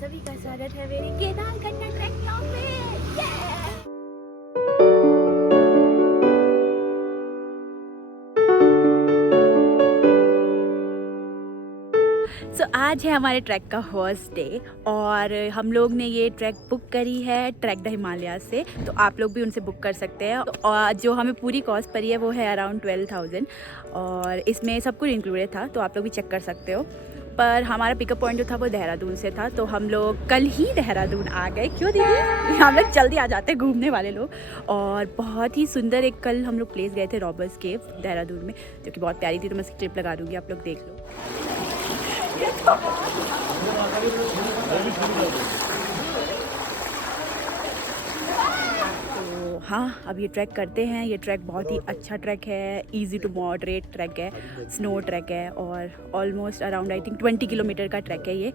सभी का स्वागत है मेरे केदारकंडा ट्रैक ब्लॉग में। आज है हमारे ट्रैक का फर्स्ट डे और हम लोग ने ये ट्रैक बुक करी है ट्रैक द हिमालय से, तो आप लोग भी उनसे बुक कर सकते हैं। और जो हमें पूरी कॉस्ट पड़ी है वो है अराउंड 12,000 और इसमें सब कुछ इंक्लूडेड था, तो आप लोग भी चेक कर सकते हो। पर हमारा पिकअप पॉइंट जो था वो देहरादून से था, तो हम लोग कल ही देहरादून आ गए। क्यों दीदी, हम लोग जल्दी आ जाते हैं घूमने वाले लोग। और बहुत ही सुंदर एक कल हम लोग प्लेस गए थे रॉबर्स केव देहरादून में, जो कि बहुत प्यारी थी। तो मैं इसकी ट्रिप लगा दूँगी, आप लोग देख लो। हाँ, अब ये ट्रैक करते हैं। ये ट्रैक बहुत ही अच्छा ट्रैक है, इजी टू मॉडरेट ट्रैक है, स्नो ट्रैक है और almost around I think 20 kilometre का ट्रैक है ये।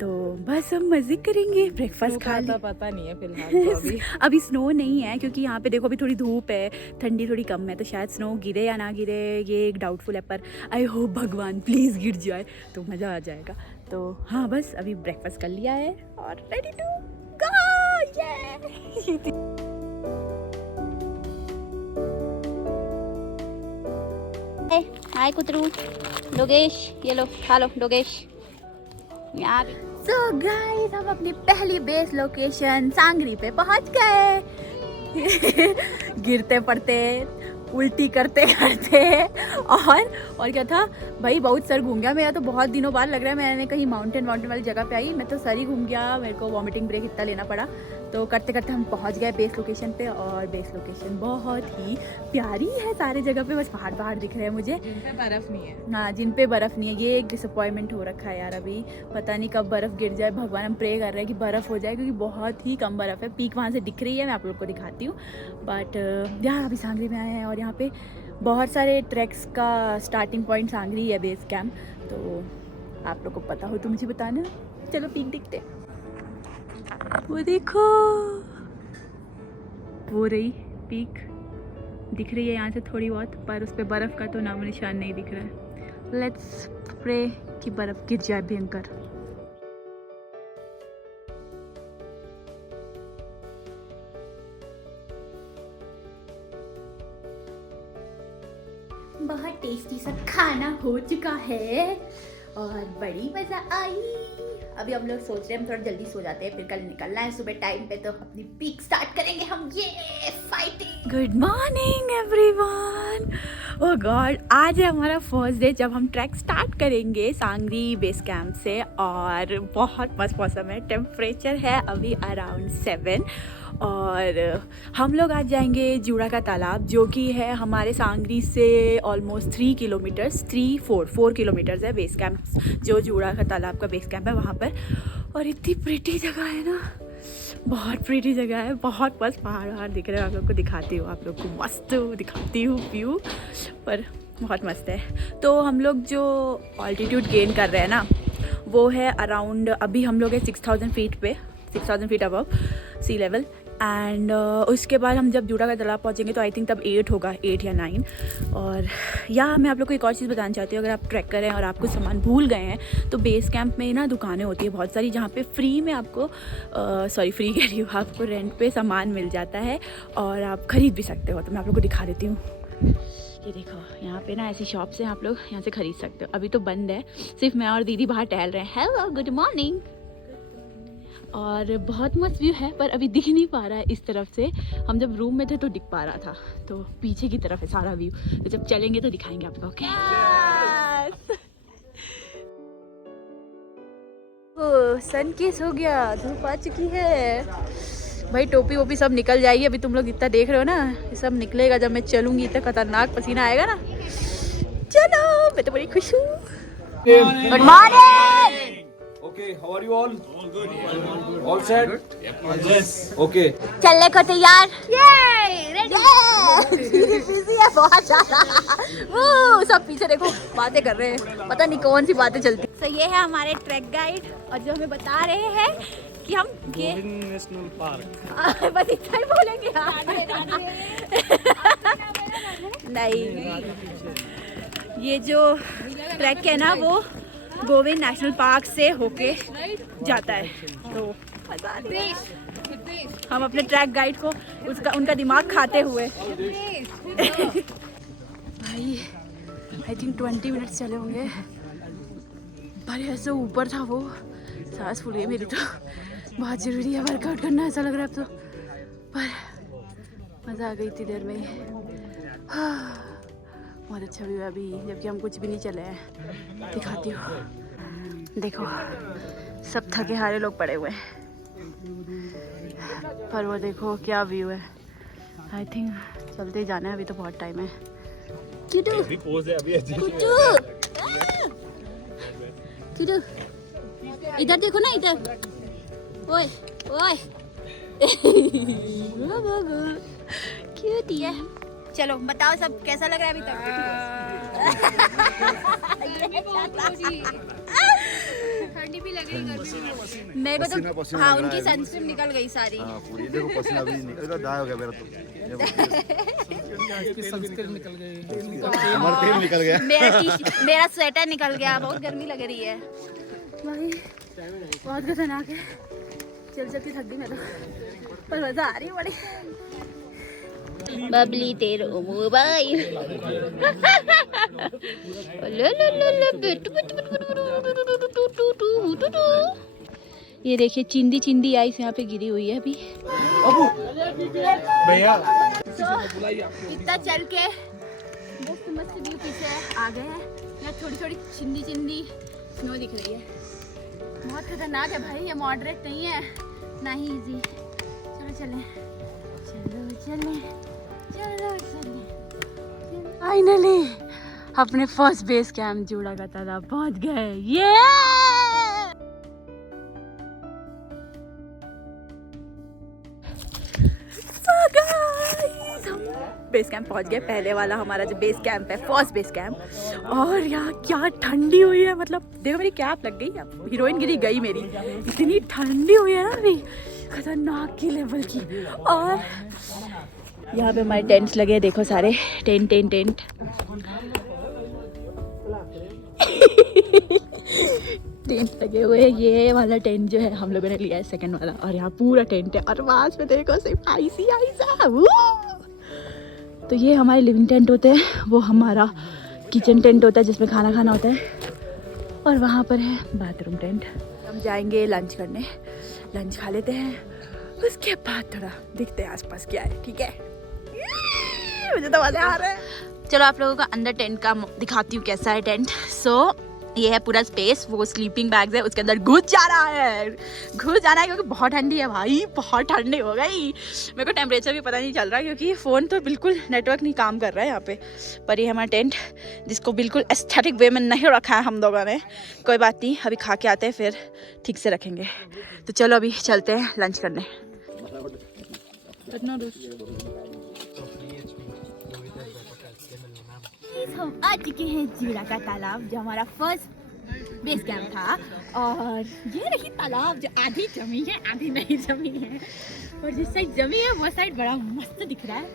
तो बस हम मज़े करेंगे, ब्रेकफास्ट खा लें। पता नहीं है फिलहाल तो अभी स्नो नहीं है, क्योंकि यहाँ पे देखो अभी थोड़ी धूप है, ठंडी थोड़ी कम है, तो शायद स्नो गिरे या ना गिरे ये एक डाउटफुल है। पर आई होप भगवान प्लीज़ गिर जाए तो मज़ा आ जाएगा। तो हाँ, बस अभी ब्रेकफास्ट कर लिया है और रेडी टू गो। ये हाय कुतरू, डोगेश, ये लो खा लो डोगेश। यहाँ सो गाइस, हम अपनी पहली बेस लोकेशन सांगरी पे पहुंच गए। गिरते पड़ते, उल्टी करते करते और क्या था भाई, बहुत सर घूम गया मेरा। तो बहुत दिनों बाद लग रहा है मैंने कहीं माउंटेन वाली जगह पे आई। मैं तो सर ही घूम गया, मेरे को वॉमिटिंग ब्रेक इतना लेना पड़ा। तो करते करते हम पहुंच गए बेस लोकेशन पे, और बेस लोकेशन बहुत ही प्यारी है। सारे जगह पे बस पहाड़ दिख रहे हैं मुझे, जिन पे बर्फ नहीं है। हाँ, जिन पे बर्फ़ नहीं है। ये एक डिसअपॉइंटमेंट हो रखा है यार, अभी पता नहीं कब बर्फ़ गिर जाए। भगवान हम प्रे कर रहे हैं कि बर्फ़ हो जाए, क्योंकि बहुत ही कम बर्फ़ है। पीक वहाँ से दिख रही है, मैं आप लोग को दिखाती हूँ। बट यहाँ अभी सांगरी में आए हैं और यहाँ पे बहुत सारे ट्रैक्स का स्टार्टिंग पॉइंट सांगरी है, बेस कैंप। तो आप लोग को पता हो तो मुझे बताना। चलो पीक दिखते, वो देखो, वो रही पीक दिख रही है यहाँ से थोड़ी बहुत, पर उस पर बर्फ़ का तो नामो निशान नहीं दिख रहा है। लेट्स प्रे कि बर्फ़ गिर जाए भयंकर। बहुत टेस्टी सा खाना हो चुका है और बड़ी मज़ा आई। अभी हम लोग सोच रहे हैं हम थोड़ा जल्दी सो जाते हैं, फिर कल निकलना है सुबह टाइम पे, तो अपनी पीक स्टार्ट करेंगे हम। ये fighting. Good morning everyone. Oh god, आज है हमारा फर्स्ट डे जब हम ट्रैक स्टार्ट करेंगे सांगरी बेस कैंप से। और बहुत मस्त मौसम है, टेम्परेचर है अभी अराउंड 7 और हम लोग आज जाएंगे जूड़ा का तालाब, जो कि है हमारे सांगरी से ऑलमोस्ट 3 किलोमीटर्स 4 किलोमीटर्स है बेस कैंप, जो जूड़ा का तालाब का बेस कैंप है वहाँ पर। और इतनी प्रिटी जगह है ना, बहुत प्रिटी जगह है, बहुत मस्त पहाड़ दिख रहे हैं। आप लोग को दिखाती हूँ, आप लोग को मस्त दिखाती हूँ व्यू, पर बहुत मस्त है। तो हम लोग जो ऑल्टीट्यूड गेन कर रहे हैं ना, वो है अराउंड, अभी हम लोग है 6,000 फीट पे, 6,000 feet above sea level. And उसके बाद हम जब जूड़ा का तालाब पहुँचेंगे तो आई थिंक तब 8 होगा, 8 या 9। और या मैं आप लोग को एक और चीज़ बताना चाहती हूँ, अगर आप ट्रैक कर रहे हैं और आप कुछ सामान भूल गए हैं तो बेस कैंप में ना दुकानें होती है बहुत सारी, जहाँ पे फ्री में आपको फ्री कह रही हूँ, आपको रेंट पे सामान मिल जाता है और आप ख़रीद भी सकते हो। तो मैं आप लोग को दिखा देती हूँ। ये देखो, यहाँ पे ना ऐसी शॉप से आप लोग यहाँ से ख़रीद सकते हो। अभी तो बंद है, सिर्फ मैं और दीदी बाहर टहल रहे हैं। Hello, good morning. और बहुत मस्त व्यू है, पर अभी दिख नहीं पा रहा है इस तरफ से। हम जब रूम में थे तो दिख पा रहा था, तो पीछे की तरफ है सारा व्यू। तो जब चलेंगे तो दिखाएंगे आपको। ओके सन किस हो गया, धूप आ चुकी है भाई। टोपी वोपी सब निकल जाएगी। अभी तुम लोग इतना देख रहे हो ना, ये सब निकलेगा जब मैं चलूंगी। इतना खतरनाक पसीना आएगा ना। चलो, मैं तो बड़ी खुश हूँ। Good morning. Okay, how are you all? All good. All set? Yes. Okay. चलने को तैयार? बिजी है बहुत ज्यादा। वो सब पीछे देखो बातें कर रहे हैं, पता नहीं कौन सी बातें चलती। तो ये है हमारे ट्रैक गाइड, और जो हमें बता रहे हैं कि हम ये नेशनल पार्क। बस इतना ही बोलेंगे नहीं, ये जो ट्रैक है ना वो गोविंद नेशनल पार्क से होके जाता है। तो हम अपने ट्रैक गाइड को उनका दिमाग खाते हुए भाई आई थिंक 20 मिनट्स चले होंगे, पर ऐसे ऊपर था वो, सांस फूल गई मेरी। तो बहुत ज़रूरी है वर्कआउट करना, ऐसा लग रहा है अब तो, पर मज़ा आ गई इतनी देर में ही। बहुत अच्छा व्यू है अभी, जबकि हम कुछ भी नहीं चले हैं। दिखाती हूँ, देखो सब थके हारे लोग पड़े हुए हैं, पर वो देखो क्या व्यू है। आई थिंक चलते ही जाना है, अभी तो बहुत टाइम है। किटू किटू इधर देखो ना, इधर ओए ओए क्यूटी है। चलो बताओ सब कैसा लग रहा है अभी तक? ठंडी भी लग रही, गर्मी भी। मेरे को तो पसीना हाँ लग रहा उनकी है। सनस्क्रीन निकल गई सारी। हाँ, पूरी देखो पसीना भी निकल दाग हो गया मेरा तो। हमारा तेल निकल गया। मेरा स्वेटर निकल गया, बहुत गर्मी लग रही है भाई, बहुत खतरनाक है। चल चल के थक गई मैं तो, पर मजा आ रही है बड़ी। बबली तेरो मोबाइल ये देखिए चिंदी चिंदी आइस यहाँ पे गिरी हुई है अभी। भैया इतना चल के मस्त मस्त व्यू पीछे आ गए हैं। यहाँ थोड़ी थोड़ी चिंदी चिंदी स्नो दिख रही है। बहुत खतरनाक है भाई, ये मॉडरेट नहीं है ना ही इजी। चलो चलें चलो चलें चलो चलें। फाइनली अपने फर्स्ट बेस कैंप जोड़ा का तालाब पहुंच गए। ये बेस कैंप पहुंच गए, पहले वाला हमारा जो बेस कैंप है, फर्स्ट बेस कैंप। और यहाँ क्या ठंडी हुई है, मतलब देखो मेरी कैप लग गई, अब हीरोइन गिरी गई मेरी, इतनी ठंडी हुई है ना अभी, खतरनाक की लेवल की। और यहाँ पे हमारे टेंट्स लगे हैं, देखो सारे टेंट टेंट टेंट टेंट लगे हुए हैं। ये वाला टेंट जो है हम लोगों ने लिया है, सेकंड वाला, और यहाँ पूरा टेंट है। और वहाँ पे देखो सिर्फ आईसी तो ये हमारे लिविंग टेंट होते हैं, वो हमारा किचन टेंट होता है जिसमें खाना खाना होता है, और वहाँ पर है बाथरूम टेंट। हम जाएंगे लंच करने, लंच खा लेते हैं, उसके बाद थोड़ा देखते हैं आसपास क्या है। ठीक है, मुझे तो मजा आ रहा है। चलो आप लोगों को अंदर टेंट का दिखाती हूँ कैसा है टेंट। ये है पूरा स्पेस, वो स्लीपिंग बैग्स है, उसके अंदर घुस जाना है क्योंकि बहुत ठंडी है भाई, बहुत ठंडी हो गई। मेरे को टेम्परेचर भी पता नहीं चल रहा क्योंकि फ़ोन तो बिल्कुल नेटवर्क नहीं काम कर रहा है यहाँ पे। पर ये हमारा टेंट जिसको बिल्कुल एस्थेटिक वे में नहीं रखा है हम लोगों ने, कोई बात नहीं, अभी खा के आते हैं फिर ठीक से रखेंगे। तो चलो अभी चलते हैं लंच करने। हम आ चुके हैं जीरा का तालाब, जो हमारा फर्स्ट बेस कैंप था। और ये रही तालाब जो आधी जमी है आधी नहीं जमी है, और जिस साइड जमी है वो साइड बड़ा मस्त दिख रहा है।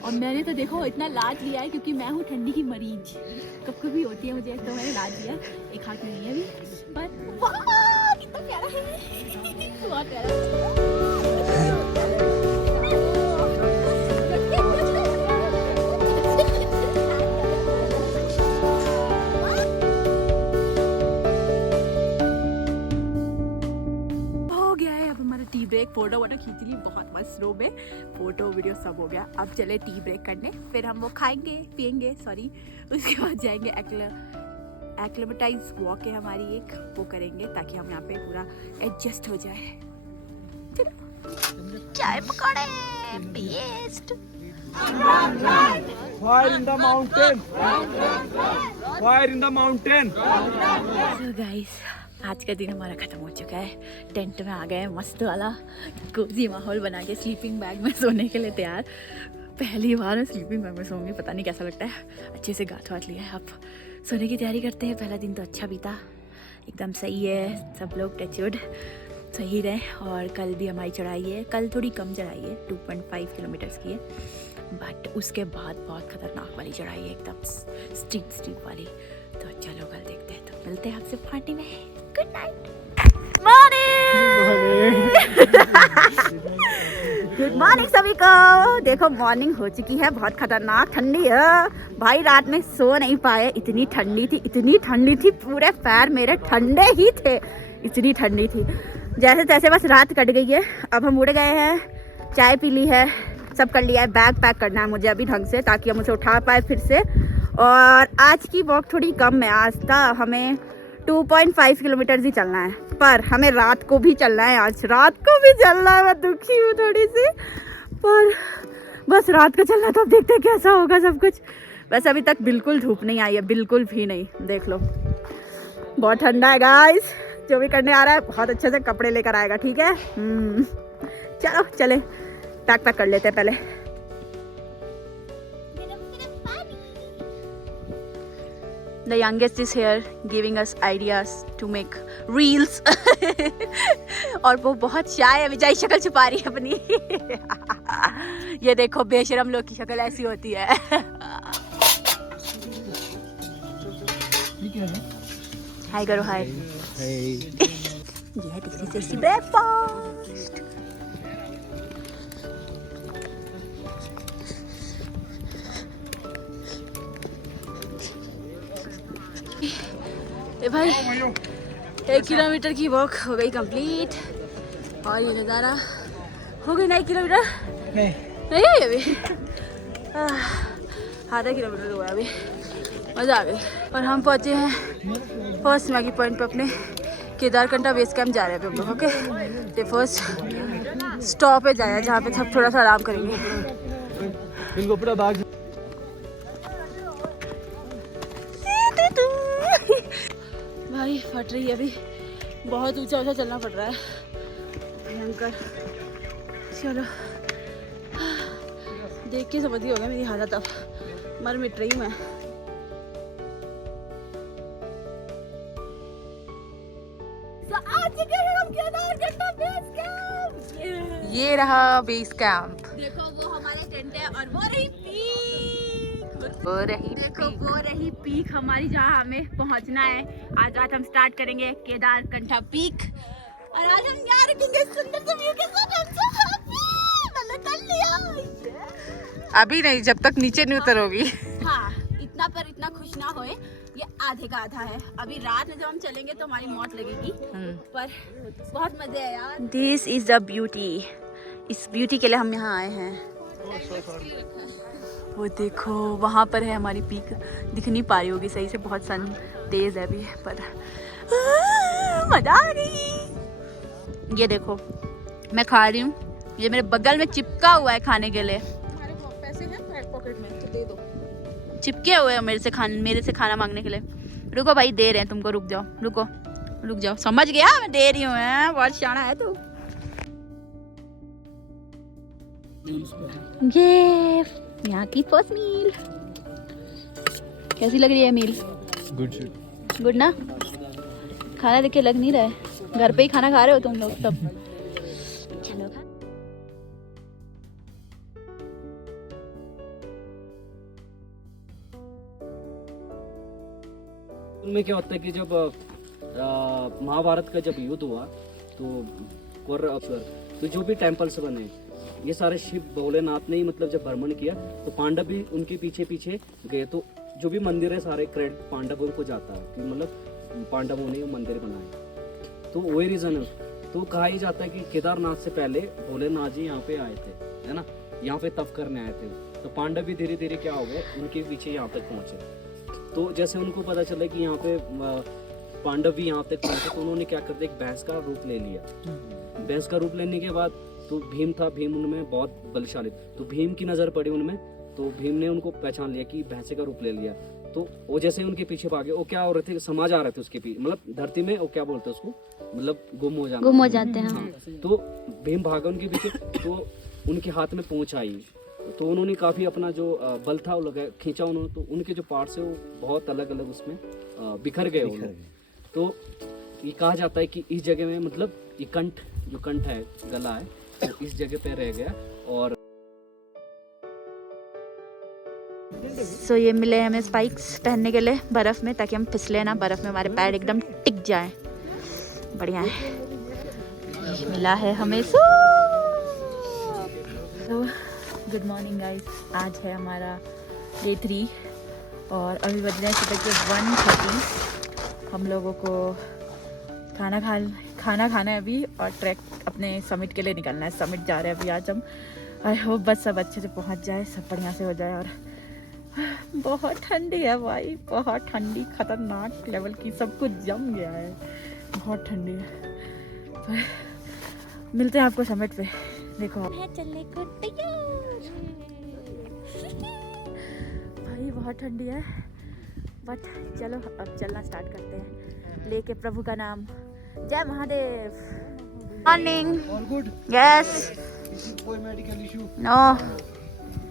और मैंने तो देखो इतना लाद लिया है क्योंकि मैं हूँ ठंडी की मरीज, कब कभी होती है मुझे, तो मैंने लाद लिया है। एक हाथ नहीं है अभी, पर वाह कितना प्यारा है, बहुत प्यारा है। ब्रेक, फोटो वोटो खींच ली बहुत मस्त स्नो में, फोटो वीडियो सब हो गया। अब चले टी ब्रेक करने, फिर हम वो खाएंगे पियेंगे, उसके बाद जाएंगे एक्लेमेटाइज वॉक है हमारी एक, वो करेंगे ताकि हम यहाँ पे पूरा एडजस्ट हो जाए। चाय पकौड़े best. Fire in the mountain! Fire in the mountain! So guys, आज का दिन हमारा ख़त्म हो चुका है। टेंट में आ गए, मस्त वाला कोजी माहौल बना के, स्लीपिंग बैग में सोने के लिए तैयार। पहली बार मैं स्लीपिंग बैग में सोऊंगी, पता नहीं कैसा लगता है। अच्छे से गाथ वाथ लिया है, अब सोने की तैयारी करते हैं। पहला दिन तो अच्छा बीता, एकदम सही है, सब लोग टचवुड सही रहे। और कल भी हमारी चढ़ाई है, कल थोड़ी कम चढ़ाई है, 2.5 किलोमीटर्स की है, बट उसके बाद बहुत ख़तरनाक वाली चढ़ाई है, एकदम स्टीप वाली। तो चलो कल देखते हैं। तो चलते हैं आपसे पार्टी में। Good night. Morning. Good morning सभी को। देखो मॉर्निंग हो चुकी है, बहुत खतरनाक ठंडी है भाई, रात में सो नहीं पाए, इतनी ठंडी थी, पूरे पैर मेरे ठंडे ही थे, इतनी ठंडी थी। जैसे तैसे बस रात कट गई है। अब हम उड़ गए हैं, चाय पी ली है, सब कर लिया है। बैग पैक करना है मुझे अभी ढंग से, ताकि हम उसे उठा पाए फिर से। और आज की वॉक थोड़ी कम है, आज था हमें 2.5 किलोमीटर ही चलना है, पर हमें रात को भी चलना है, आज रात को भी चलना है। मैं दुखी हूँ थोड़ी सी, पर बस रात को चलना, तो अब देखते हैं कैसा होगा सब कुछ। वैसे अभी तक बिल्कुल धूप नहीं आई है, बिल्कुल भी नहीं, देख लो बहुत ठंडा है गाइस। जो भी करने आ रहा है बहुत अच्छे से कपड़े लेकर आएगा, ठीक है। चलो चले, पैक कर लेते हैं पहले। The youngest is here giving us ideas to make reels और वो बहुत शाय है, विजय शक्ल छुपा रही है अपनी। ये देखो बेशरम लोग की शक्ल ऐसी होती है। हाय करो, हाय। ये है टेस्टी ब्रेकफास्ट। भाई 1 किलोमीटर की वॉक हो गई कंप्लीट, और ये नज़ारा हो गई ना 1 किलोमीटर नहीं है अभी, आधा किलोमीटर हुआ अभी। मज़ा आ गई। और हम पहुँचे हैं फर्स्ट मैगी पॉइंट पे, अपने केदारकंठा बेस कैंप जा रहे हैं हम लोग। ओके, ये फर्स्ट स्टॉप पे जाए जहाँ पे सब थोड़ा सा आराम करेंगे। भाई फट रही है अभी, बहुत ऊंचा ऊंचा चलना पड़ रहा है, भयंकर। चलो देख के समझ ही हो गया मेरी हालत, अब मर मिट रही हूँ मैं। ये रहा बेस कैंप। देखो वो हमारे टेंट है, और वो रही पीक हमारी, जहाँ हमें पहुँचना है। आज रात हम स्टार्ट करेंगे केदारकंठा पीक, और आज हम यहाँ रुकेंगे सुंदर से व्यू के साथ। हम so happy, मैंने कर लिया। अभी नहीं, जब तक नीचे नहीं उतरोगी। हाँ, इतना खुश ना होए, ये आधे का आधा है। अभी रात में जब हम चलेंगे तो हमारी मौत लगेगी, पर बहुत मजे है यार। दिस इज द ब्यूटी, इस ब्यूटी के लिए हम यहाँ आए हैं। वो देखो वहाँ पर है हमारी पीक, दिख नहीं पा रही होगी सही से, बहुत सन तेज है अभी, पर मजा आ गई। ये देखो मैं खा रही हूँ, ये मेरे बगल में चिपका हुआ है खाने के लिए। तुम्हारे पैसे हैं बैक पॉकेट में तो दे दो। चिपके हुए हैं मेरे से खाना मांगने के लिए। रुको भाई, दे रहे हैं तुमको, रुक जाओ, रुक जाओ। समझ गया, मैं दे रही हूँ। बहुत शाना है तू। ये यहाँ की फर्स्ट मील कैसी लग रही है? मील गुड ना? खाना देख के लग नहीं रहा है घर पे ही खाना खा रहे हो तुम लोग सब। चलो खा। उनमें क्या होता है कि जब महाभारत का जब युद्ध हुआ तो तो जो भी टेम्पल्स बने, ये सारे शिव भोलेनाथ ने ही मतलब जब भ्रमण किया तो पांडव भी उनके पीछे पीछे गए। तो जो भी मंदिर है सारे क्रेडिट पांडवों को जाता है कि मतलब पांडवों ने वो मंदिर बनाए, तो वही रीजन है। तो कहा ही जाता है कि केदारनाथ से पहले भोलेनाथ जी यहाँ पे आए थे, है ना, यहाँ पे तप करने आए थे। तो पांडव भी धीरे धीरे क्या हो गए, उनके पीछे यहाँ तक पहुंचे। तो जैसे उनको पता चला कि यहाँ पे पांडव भी यहाँ तक पहुंचे, तो उन्होंने क्या कर दिया, एक भैंस का रूप ले लिया। भैंस का रूप लेने के बाद तो भीम था, भीम उनमें बहुत बलशाली, तो भीम की नजर पड़ी उनमें, तो भीम ने उनको पहचान लिया कि भैंसे का रूप ले लिया। तो वो जैसे उनके पीछे भागे, वो क्या हो रहे थे, समाज आ रहे थे उसके पीछे, मतलब धरती में वो क्या बोलते हैं उसको, मतलब गुम हो जाते हैं। हाँ। तो भीम भागा उनके पीछे, तो उनके हाथ में पूंछ आई, तो उन्होंने काफी अपना जो बल था वो लगा खींचा उन्होंने, तो उनके जो पार्ट्स है वो बहुत अलग अलग उसमें बिखर गए। तो ये कहा जाता है कि इस जगह में मतलब ये कंठ, जो कंठ है, गला है, तो इस जगह पे रह गया। और सो ये मिले हमें स्पाइक्स पहनने के लिए बर्फ़ में, ताकि हम फिसले ना, बर्फ़ में हमारे पैर एकदम टिक जाए। बढ़िया है, मिला है हमें सो। गुड मॉर्निंग गाइस, आज है हमारा डे 3 और अभी बज रहे हैं सुबह के 1:30। हम लोगों को खाना खाना है अभी और ट्रैक अपने समिट के लिए निकलना है। समिट जा रहे हैं अभी आज हम। आई होप बस सब अच्छे से पहुंच जाए, सब बढ़िया से हो जाए। और बहुत ठंडी है भाई, बहुत ठंडी, खतरनाक लेवल की, सब कुछ जम गया है, बहुत ठंडी है। तो मिलते हैं आपको समिट पे। देखो चलने को तैयार भाई, बहुत ठंडी है, बट चलो अब चलना स्टार्ट करते हैं लेके प्रभु का नाम। जय Mahadev. Morning. All good? Yes. कोई मेडिकल इशू? नो।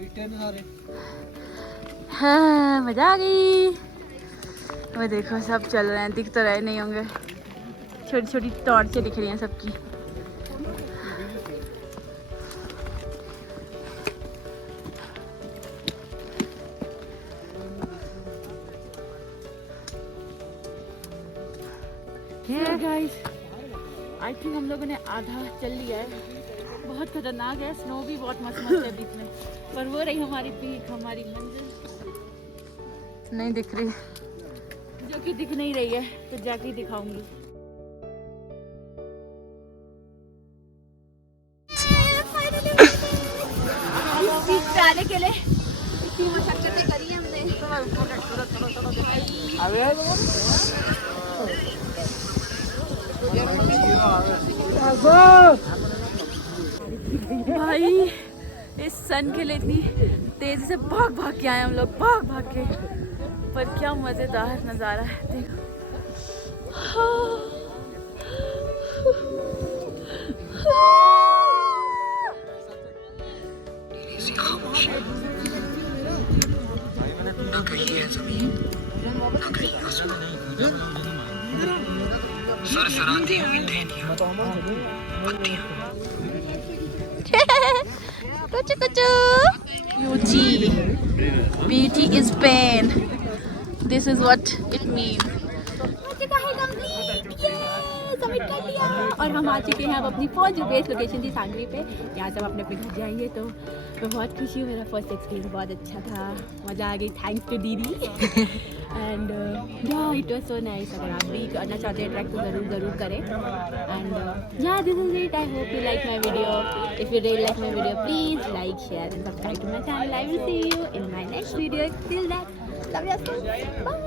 रिटर्न आ रहे? हाँ, मजा आ गई। वो देखो सब चल रहे हैं, दिख तो रहे नहीं होंगे, छोटी छोटी टॉर्चें दिख रही हैं सबकी। गाइस आई थिंक हम लोगों ने आधा चल लिया है। बहुत खतरनाक है, स्नो भी बहुत मस्त मस्त है बीच में, पर वो रही हमारी पीक, हमारी मंजिल नहीं दिख रही, जो कि दिख नहीं रही है, तो जाके ही दिखाऊंगी। इस पीक पे आने के लिए इतनी मशक्कतें करी है हमने। भाई इस सन के लिए इतनी तेजी से भाग भाग के आए हम लोग, भाग भाग के, पर क्या मजेदार नजारा है। देखो कुछ beauty is pain, this is what it means। Submit कर दिया और हम आ चुके हैं अब अपनी फर्स्ट बेस लोकेशन थी सांगरी पे। यहाँ से हम अपने घर जाइए, तो मैं बहुत खुशी हूँ, मेरा फर्स्ट एक्सपीरियंस बहुत अच्छा था, मज़ा आ गई, थैंक्स टू दीदी। एंड या इट वाज सो नाइस। अगर आप भी करना चाहते हैं ट्रैक तो ज़रूर करें। And yeah this is it, I hope you like my video. If you really like my video please like, share and subscribe to my channel. I will see you in my next video. Till that, love you, bye.